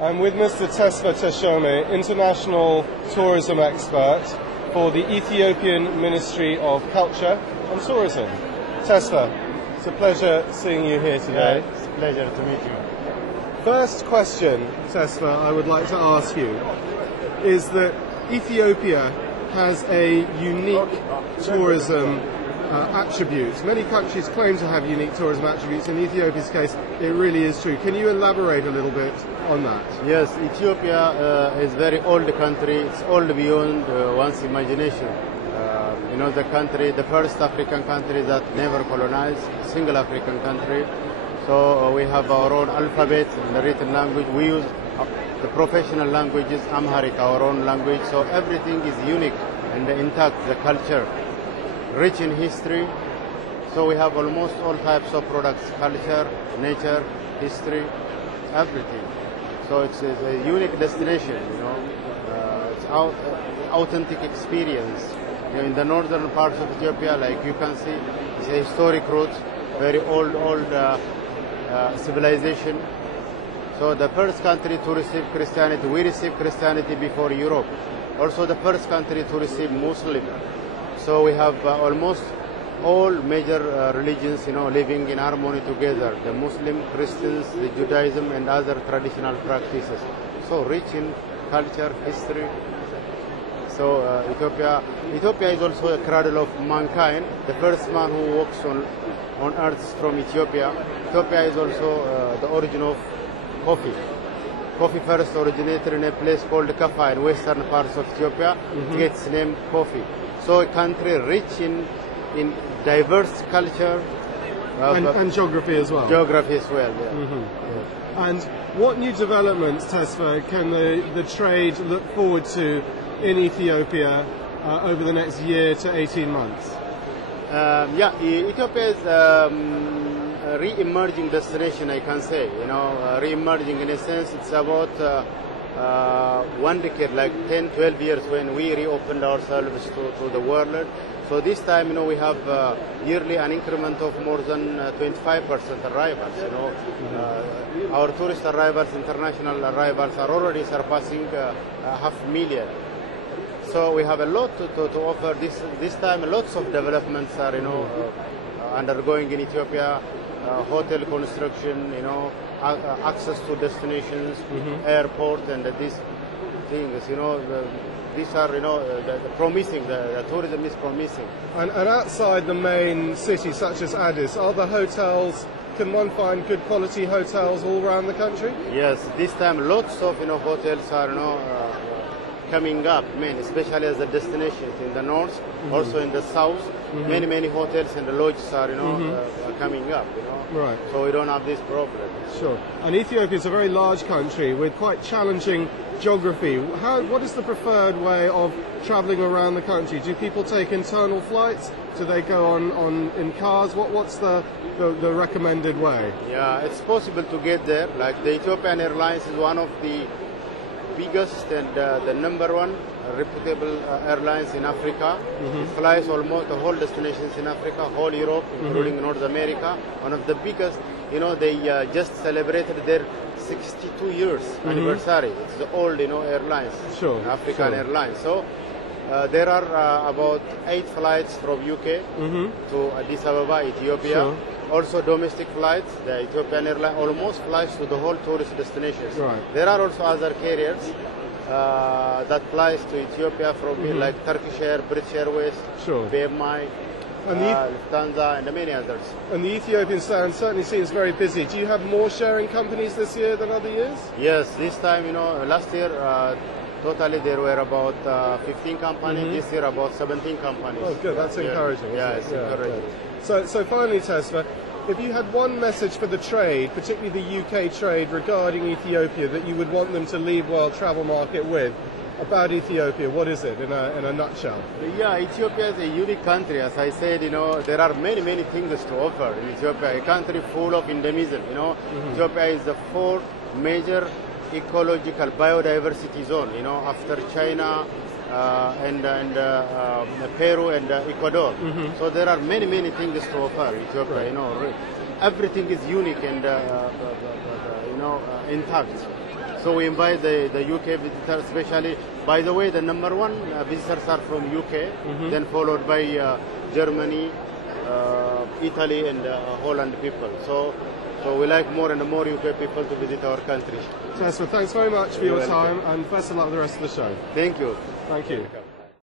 I'm with Mr. Tesfa Teshome, international tourism expert for the Ethiopian Ministry of Culture and Tourism. Tesfa, it's a pleasure seeing you here today. Yeah, it's a pleasure to meet you. First question, Tesfa, I would like to ask you is that Ethiopia has a unique tourism attributes. Many countries claim to have unique tourism attributes. In Ethiopia's case, it really is true. Can you elaborate a little bit on that? Yes, Ethiopia is a very old country. It's old beyond one's imagination. The country, the first African country that never colonized, single African country. So we have our own alphabet and the written language. We use the professional language is Amharic, our own language. So everything is unique and intact, the culture. Rich in history, so we have almost all types of products, culture, nature, history, everything. So it's a unique destination, it's authentic experience. In the northern parts of Ethiopia, like you can see, it's a historic route, very old civilization. So the first country to receive Christianity, we received Christianity before Europe. Also the first country to receive Muslim. So we have almost all major religions, living in harmony together. The Muslim, Christians, the Judaism, and other traditional practices. So rich in culture, history. So Ethiopia is also a cradle of mankind. The first man who walks on earth is from Ethiopia. Ethiopia is also the origin of coffee. Coffee first originated in a place called Kaffa in western parts of Ethiopia. It gets named coffee. So a country rich in diverse culture. And geography as well. Geography as well, yeah. Yeah. And what new developments, Tesfa, can the trade look forward to in Ethiopia over the next year to 18 months? Ethiopia is a re-emerging destination, I can say. Re-emerging in a sense, it's about one decade, like 10, 12 years when we reopened ourselves to the world. So this time, we have yearly an increment of more than 25% arrivals. Our tourist arrivals, international arrivals are already surpassing 500,000. So we have a lot to offer. This time, lots of developments are, undergoing in Ethiopia. Hotel construction, access to destinations, airport, and these things, these are, the promising, the tourism is promising. And outside the main city, such as Addis, are the hotels, can one find good quality hotels all around the country? Yes, this time lots of, hotels are, coming up, especially as the destinations in the north, also in the south. Many hotels and the lodges are, coming up, Right. So we don't have this problem. Sure. And Ethiopia is a very large country with quite challenging geography. What is the preferred way of traveling around the country? Do people take internal flights? Do they go on in cars? What's the recommended way? Yeah, it's possible to get there. Like the Ethiopian Airlines is one of the biggest and the number one reputable airlines in Africa. It flies almost the whole destinations in Africa, whole Europe, including North America. One of the biggest, they just celebrated their 62 years anniversary. It's the old, airlines, sure, African Airlines. So there are about 8 flights from UK to Addis Ababa, Ethiopia. Sure. Also domestic flights, the Ethiopian Airlines almost flies to the whole tourist destinations. Right. There are also other carriers that flies to Ethiopia from like Turkish Air, British Airways, Sure. BMI, Lufthansa, and many others. And the Ethiopian stand certainly seems very busy. Do you have more sharing companies this year than other years? Yes, this time, last year totally there were about 15 companies. This year about 17 companies. Oh, good. That's encouraging. Yeah, it's encouraging. Good. So finally, Tesfa, if you had one message for the trade, particularly the UK trade, regarding Ethiopia that you would want them to leave World Travel Market with about Ethiopia, what is it in a nutshell? Yeah, Ethiopia is a unique country. As I said, there are many things to offer in Ethiopia. A country full of endemism. Ethiopia is the 4th major ecological biodiversity zone. After China, and Peru and Ecuador. So there are many things to offer Ethiopia. Right. Everything is unique and intact. So we invite the UK visitors, especially. By the way, the number one visitors are from UK, then followed by Germany, Italy, and Holland people. So we like more and more UK people to visit our country. Tesfa, thanks very much for your time, and best of luck with the rest of the show. Thank you. Thank you.